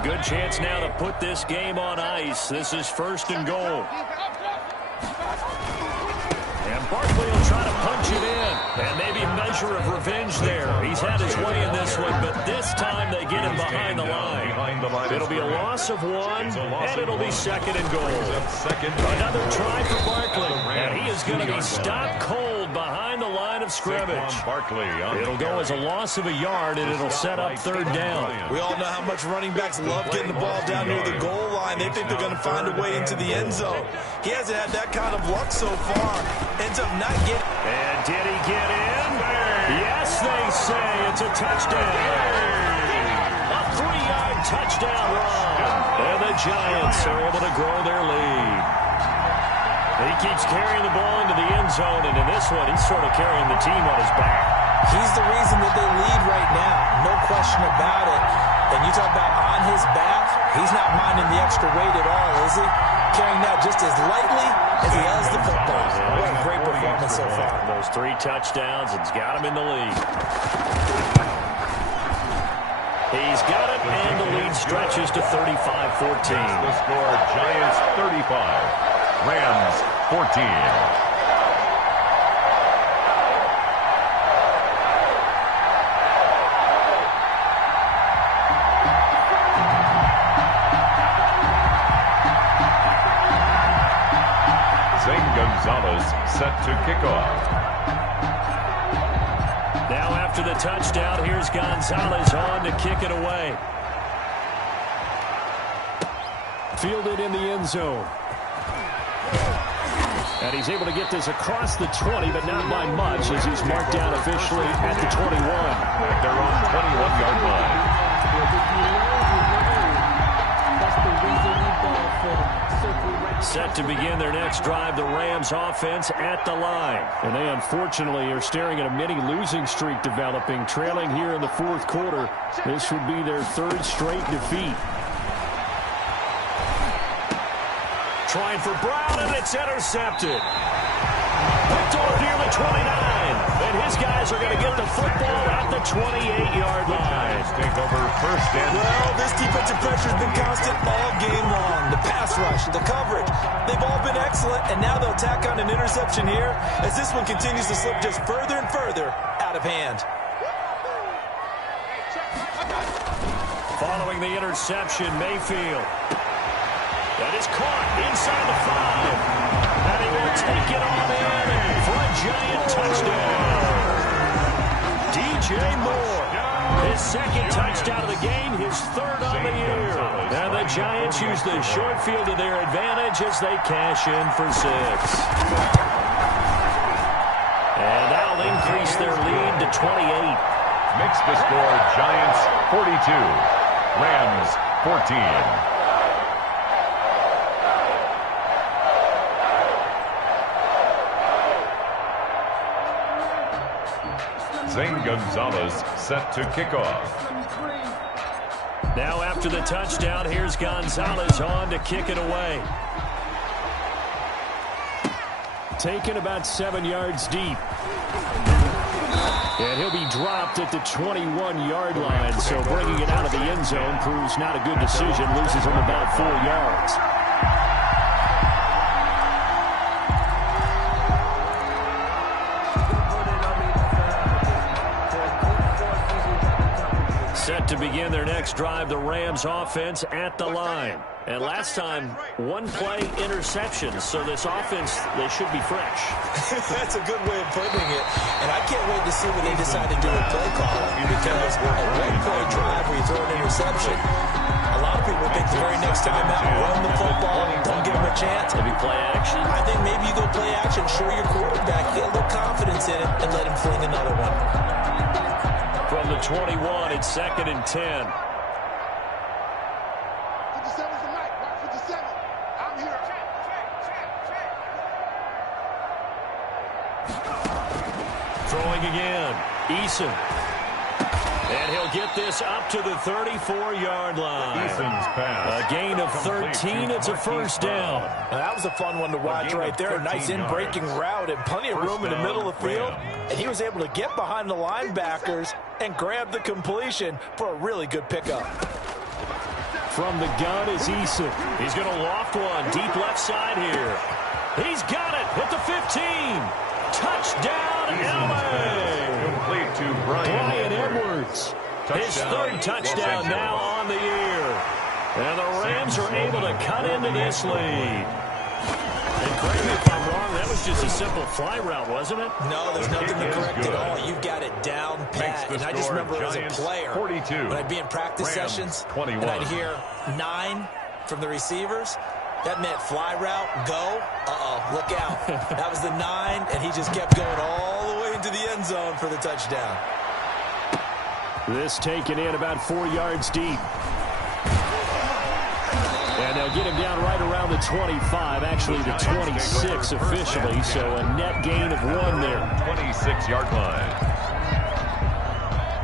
Good chance now to put this game on ice. This is 1st and goal. And Barkley will try to punch it in. And maybe a measure of revenge there. He's had his way in this one, but this time they get him behind the line. It'll be a loss of 1, and it'll be 2nd and goal. Another try for Barkley. And he is going to be stopped cold behind the line of scrimmage. It'll go as a loss of a yard, and it'll set up 3rd down. We all know how much running backs love getting the ball down near the goal line. They think they're going to find a way into the end zone. He hasn't had that kind of luck so far. Ends up not getting... And did he get in? Yes, they say it's a touchdown. A 3-yard touchdown run. And the Giants are able to grow their lead. He keeps carrying the ball into the end zone, and in this one, he's sort of carrying the team on his back. He's the reason that they lead right now. No question about it. And you talk about on his back, he's not minding the extra weight at all, is he? Carrying that just as lightly as he has the football. What a great performance so far. Those 3 touchdowns, it's got him in the lead. He's got it, and the lead stretches to 35-14. The score, Giants 35. Rams 14. Zane Gonzalez set to kick off. Now after the touchdown, here's Gonzalez on to kick it away. Fielded in the end zone. And he's able to get this across the 20, but not by much, as he's marked down officially at the 21. At their own 21-yard line. Set to begin their next drive, the Rams offense at the line. And they unfortunately are staring at a mini losing streak developing, trailing here in the 4th quarter. This would be their 3rd straight defeat. Trying for Brown, and it's intercepted. Picked off near the 29. And his guys are going to get the football at the 28-yard line. Take over first and... Well, this defensive pressure has been constant all game long. The pass rush, the coverage, they've all been excellent, and now they'll tack on an interception here as this one continues to slip just further and further out of hand. Following the interception, Mayfield. That is caught inside the 5. And he will take it on in for a Giant touchdown. DJ Moore, his 2nd touchdown of the game, his 3rd on the year. And the Giants use the short field to their advantage as they cash in for 6. And that'll increase their lead to 28. Makes the score Giants 42, Rams 14. Zane Gonzalez set to kick off. Now after the touchdown, here's Gonzalez on to kick it away. Taken about 7 yards deep. And he'll be dropped at the 21-yard line, so bringing it out of the end zone proves not a good decision, loses him about 4 yards. Set to begin their next drive, the Rams offense at the line. And last time, 1-play interception, so this offense, they should be fresh. That's a good way of putting it. And I can't wait to see what they decide to do with play calling, because a 1-play drive where you throw an interception, a lot of people think the very next time out, run the football, don't give them a chance. Maybe play action. I think maybe you go play action, show your quarterback, get a little confidence in it, and let him fling another one. From the 21, it's 2nd and 10. 57's the mic. Watch 57. I'm here. Throwing again. Eason. And he'll get this up to the 34-yard line. Eason's pass. A gain of 13. It's a 1st down. Now, that was a fun one to watch right there. A nice in-breaking route and plenty of room in the middle of the field. And he was able to get behind the linebackers and grab the completion for a really good pickup. From the gun is Eason. He's going to loft one deep left side here. He's got it at the 15. Touchdown, LA. Complete to Bryan Edwards. His 3rd touchdown now on the year. And the Rams are able to cut into this lead. And correct me if I'm wrong, that was just a simple fly route, wasn't it? No, there's nothing to correct at all. You've got it down pat. And I just remember as a player, 42. when I'd be in practice sessions, 21. and I'd hear 9 from the receivers, that meant fly route, go. Look out. That was the 9, and he just kept going all the way into the end zone for the touchdown. This taken in about 4 yards deep. get him down right around the 25, actually the 26 officially, so a net gain of 1 there. 26-yard line.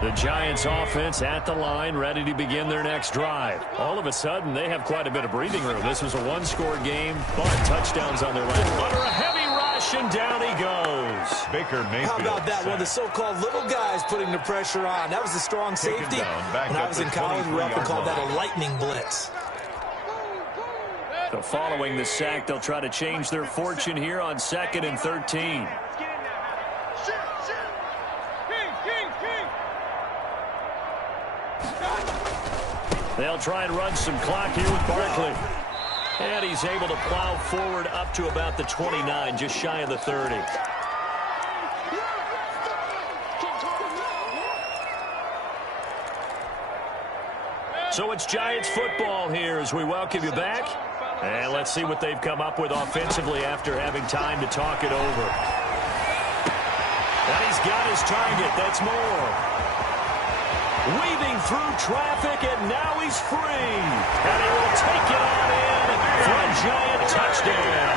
The Giants offense at the line, ready to begin their next drive. All of a sudden, they have quite a bit of breathing room. This was a one-score game, but touchdowns on their left. Under a heavy rush, and down he goes. Baker Mayfield. How about that one? The so-called little guys putting the pressure on. That was a strong safety. When I was in college, we often called that a lightning blitz. So following the sack, they'll try to change their fortune here on 2nd and 13. They'll try and run some clock here with Barkley. And he's able to plow forward up to about the 29, just shy of the 30. So it's Giants football here as we welcome you back. And let's see what they've come up with offensively after having time to talk it over. And he's got his target. That's Moore. Weaving through traffic, and now he's free. And he will take it on in for a Giant touchdown.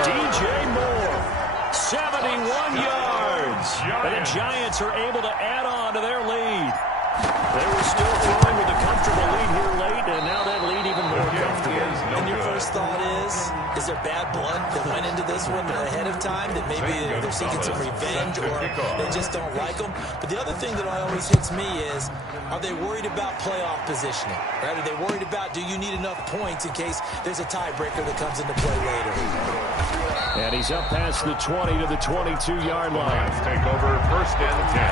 DJ Moore, 71 yards. And the Giants are able to add on to their lead. They were still throwing with a comfortable lead here late, and now that lead even more comfortable. And your first thought is there bad blood that went into this one ahead of time, that maybe they're seeking some revenge or they just don't like them? But the other thing that always hits me is, are they worried about playoff positioning? Right? Are they worried about, do you need enough points in case there's a tiebreaker that comes into play later? And he's up past the 20 to the 22-yard line. Let's take over 1st and 10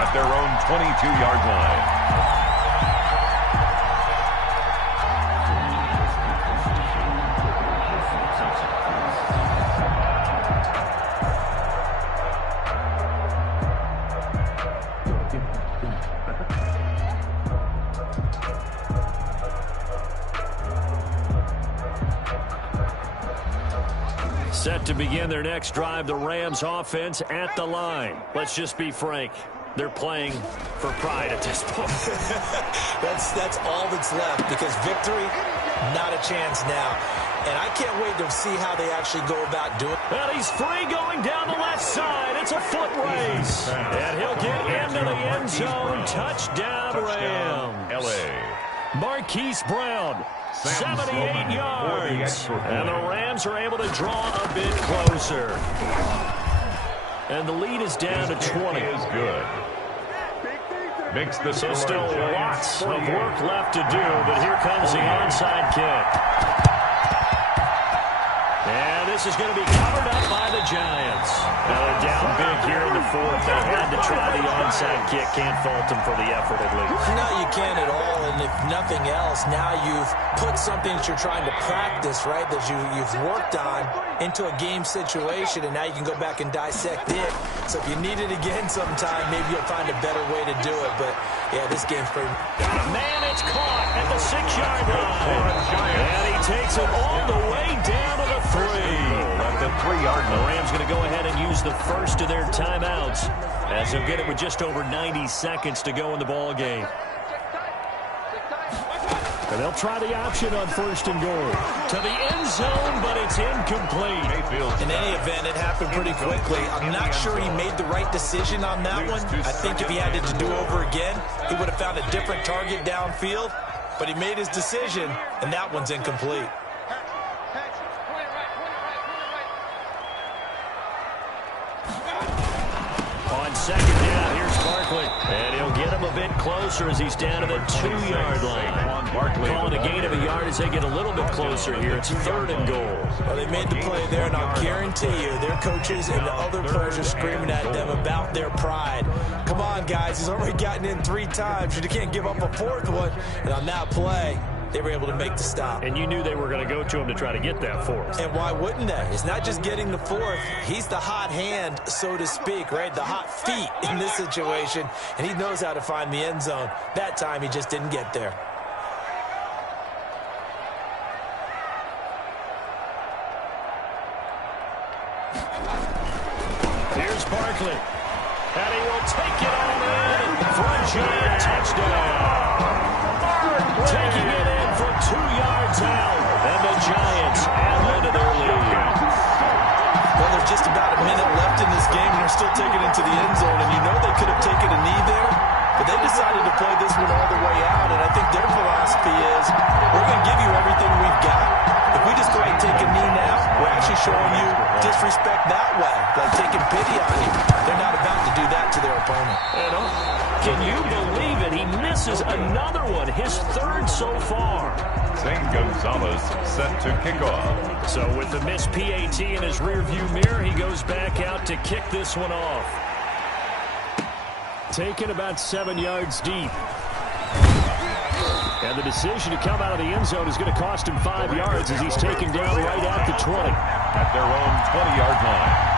at their own 22-yard line. Set to begin their next drive, the Rams offense at the line. Let's just be frank. They're playing for pride at this point. That's all that's left, because victory, not a chance now. And I can't wait to see how they actually go about doing it. And he's free going down the left side. It's a foot race. And he'll get into the end zone. Touchdown, Rams. L.A. Marquise Brown, 78 yards. And the Rams are able to draw a bit closer. And the lead is down to 20. Is good. Makes the So still lots of work left to do, but here comes the onside kick. And this is going to be covered up by the Giants. Now they're down big here in the 4th. They had to try the onside kick. Can't fault them for the effort, at least. No, you can't at all. And if nothing else, now you've put something that you're trying to practice, right, that you've worked on into a game situation, and now you can go back and dissect it. So if you need it again sometime, maybe you'll find a better way to do it. But, yeah, this game's pretty... Man, it's caught at the 6-yard line. And he takes it all the way down to the 3. At the 3-yard line. The Rams going to go ahead and use the first of their timeouts, as they'll get it with just over 90 seconds to go in the ball game. And they'll try the option on 1st and goal. To the end zone, but it's incomplete. In any event, it happened pretty quickly. I'm not sure he made the right decision on that one. I think if he had it to do over again, he would have found a different target downfield. But he made his decision, and that one's incomplete. On 2nd down, here's Barkley. And he'll get him a bit closer as he's down to the 2-yard line. Calling a gain of a yard as they get a little bit closer here. It's 3rd and goal. Well, they made the play there, and I'll guarantee you their coaches and the other players are screaming at them about their pride. Come on, guys. He's already gotten in 3 times. You can't give up a 4th one. And on that play, they were able to make the stop. And you knew they were going to go to him to try to get that 4th. And why wouldn't they? It's not just getting the 4th. He's the hot hand, so to speak, right? The hot feet in this situation. And he knows how to find the end zone. That time, he just didn't get there. Here's Barkley. And he will take it on in for a Giant touchdown. Taking it in for 2 down, and the Giants add on to their lead. Well, there's just about a minute left in this game, and they're still taking it to the end zone. And you know they could have taken a knee there, but they decided to play this one all the way out. And I think their philosophy is, we're going to give you everything we've got. If we just go ahead and take a knee now, we're actually showing you disrespect that way, like taking pity on you. They're not about to do that to their opponent. Can you believe it? He misses another one, his third so far. Zane Gonzalez set to kick off. So with the missed PAT in his rearview mirror, he goes back out to kick this one off. Taken about 7 yards deep. And the decision to come out of the end zone is going to cost him 5 yards as he's taken down right at the 20. At their own 20-yard line.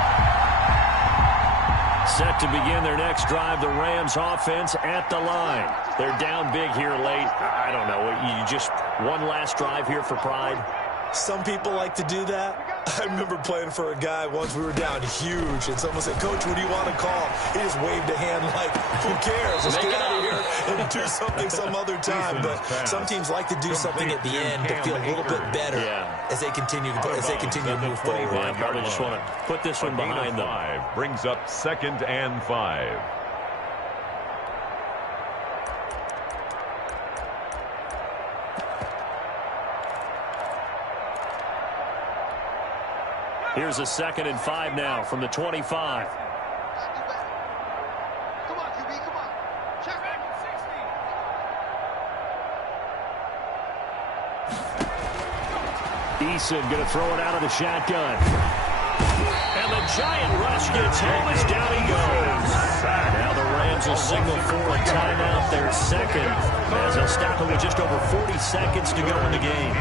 Set to begin their next drive, the Rams offense at the line. They're down big here late. I don't know. You just one last drive here for pride? Some people like to do that. I remember playing for a guy once. We were down huge, and someone said, "Coach, what do you want to call?" He just waved a hand like, "Who cares? Let's get out of here and do something some other time." But some teams like to do something at the end to feel a little bit better as they continue to move forward. Yeah, probably just want to put this one behind them. 5 brings up 2nd and 5. Here's a 2nd and 5 now from the 25. Eason going to throw it out of the shotgun. And the giant rush gets home as down he goes. Now the Rams will signal for a timeout, their second, as they'll stop it with just over 40 seconds to go in the game.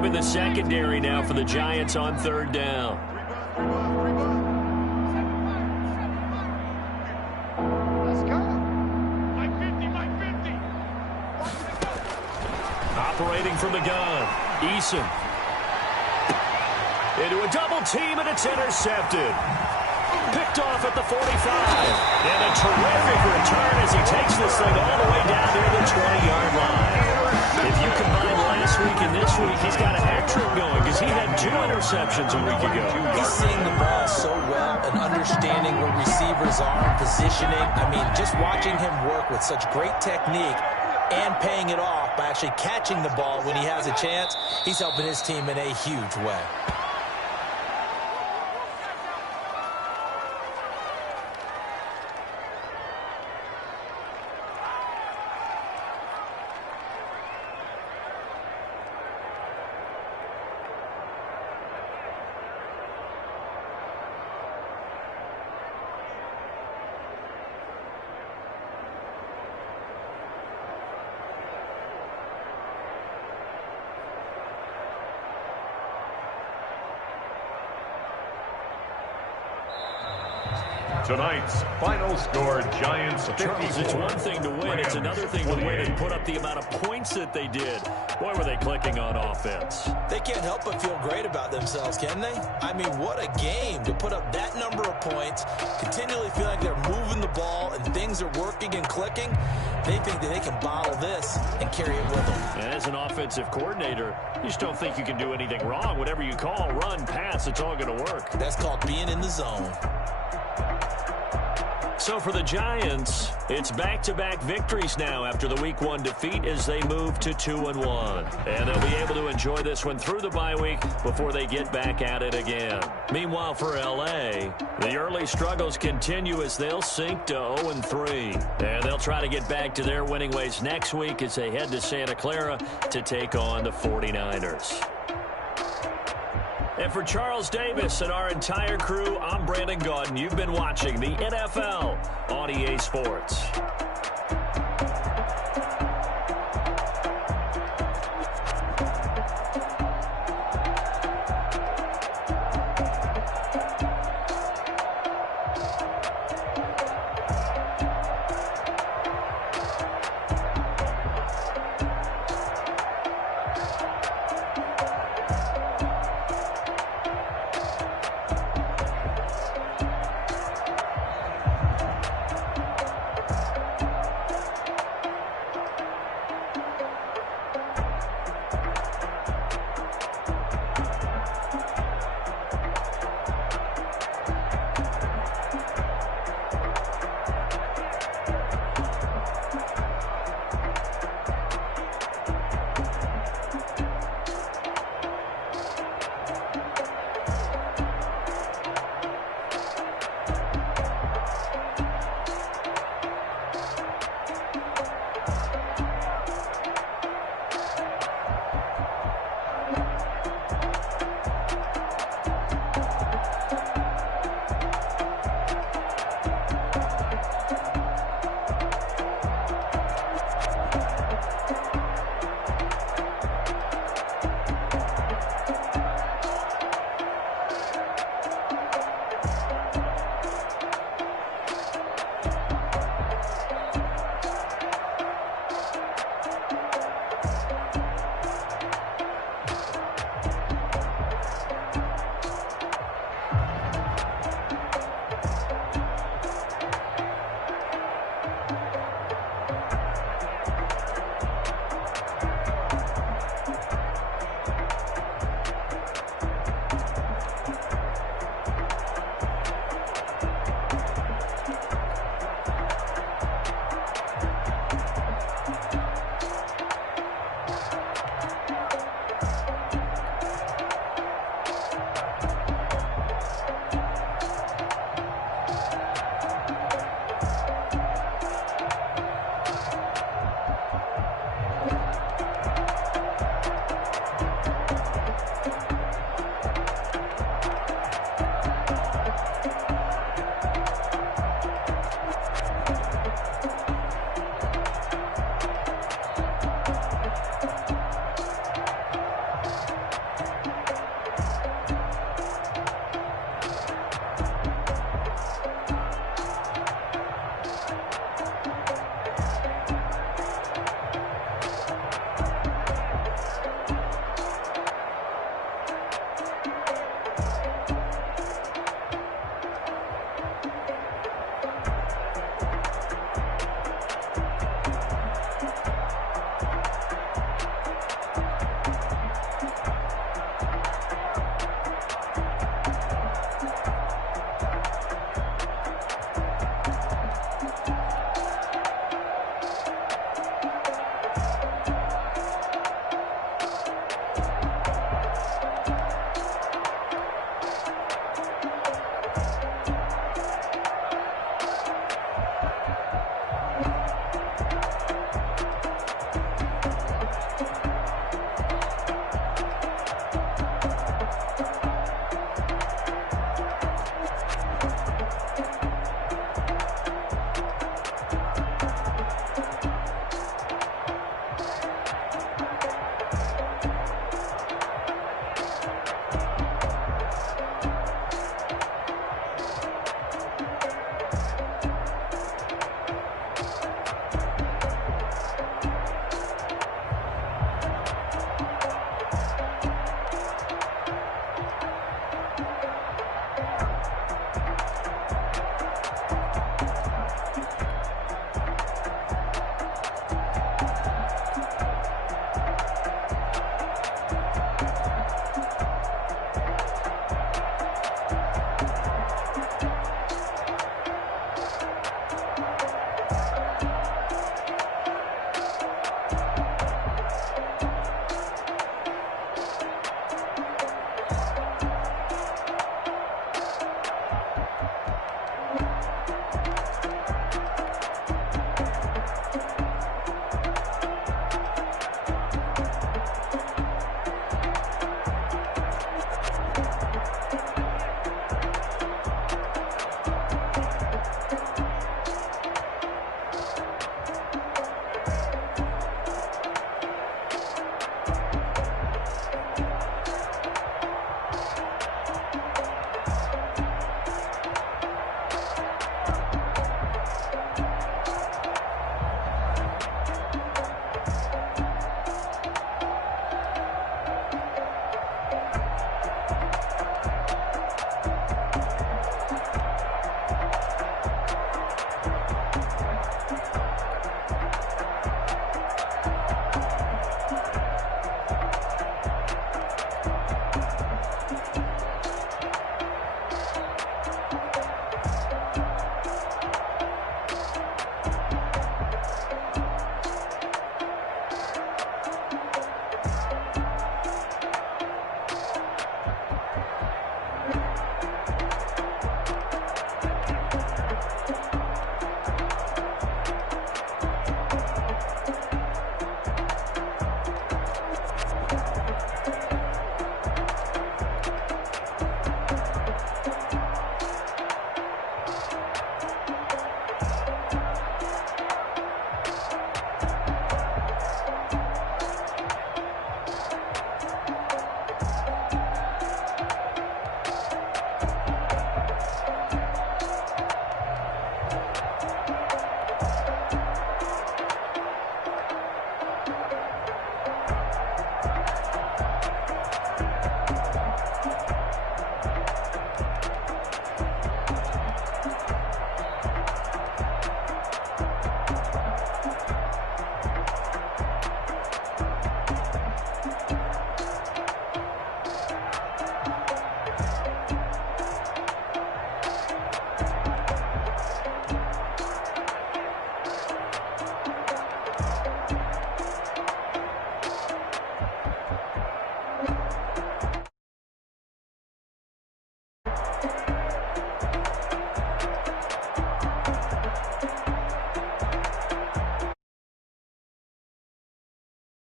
In the secondary now for the Giants on 3rd down. Let's go. Like 50. Operating from the gun. Eason. Into a double team, and it's intercepted. Picked off at the 45. And a terrific return as he takes this thing all the way down near the 20-yard line. If you combine last week and this week, he's got a hat trick going because he had 2 interceptions a week ago. He's seeing the ball so well and understanding where receivers are, positioning. I mean, just watching him work with such great technique and paying it off by actually catching the ball when he has a chance, he's helping his team in a huge way. Tonight's final score, Giants 54. Charles, it's one thing to win. It's another thing to win and put up the amount of points that they did. Boy, were they clicking on offense. They can't help but feel great about themselves, can they? I mean, what a game to put up that number of points, continually feel like they're moving the ball and things are working and clicking. They think that they can bottle this and carry it with them. And as an offensive coordinator, you just don't think you can do anything wrong. Whatever you call, run, pass, it's all going to work. That's called being in the zone. So for the Giants, it's back-to-back victories now after the Week 1 defeat as they move to 2-1. And they'll be able to enjoy this one through the bye week before they get back at it again. Meanwhile, for L.A., the early struggles continue as they'll sink to 0-3. And they'll try to get back to their winning ways next week as they head to Santa Clara to take on the 49ers. And for Charles Davis and our entire crew, I'm Brandon Gaudin. You've been watching the NFL on EA Sports.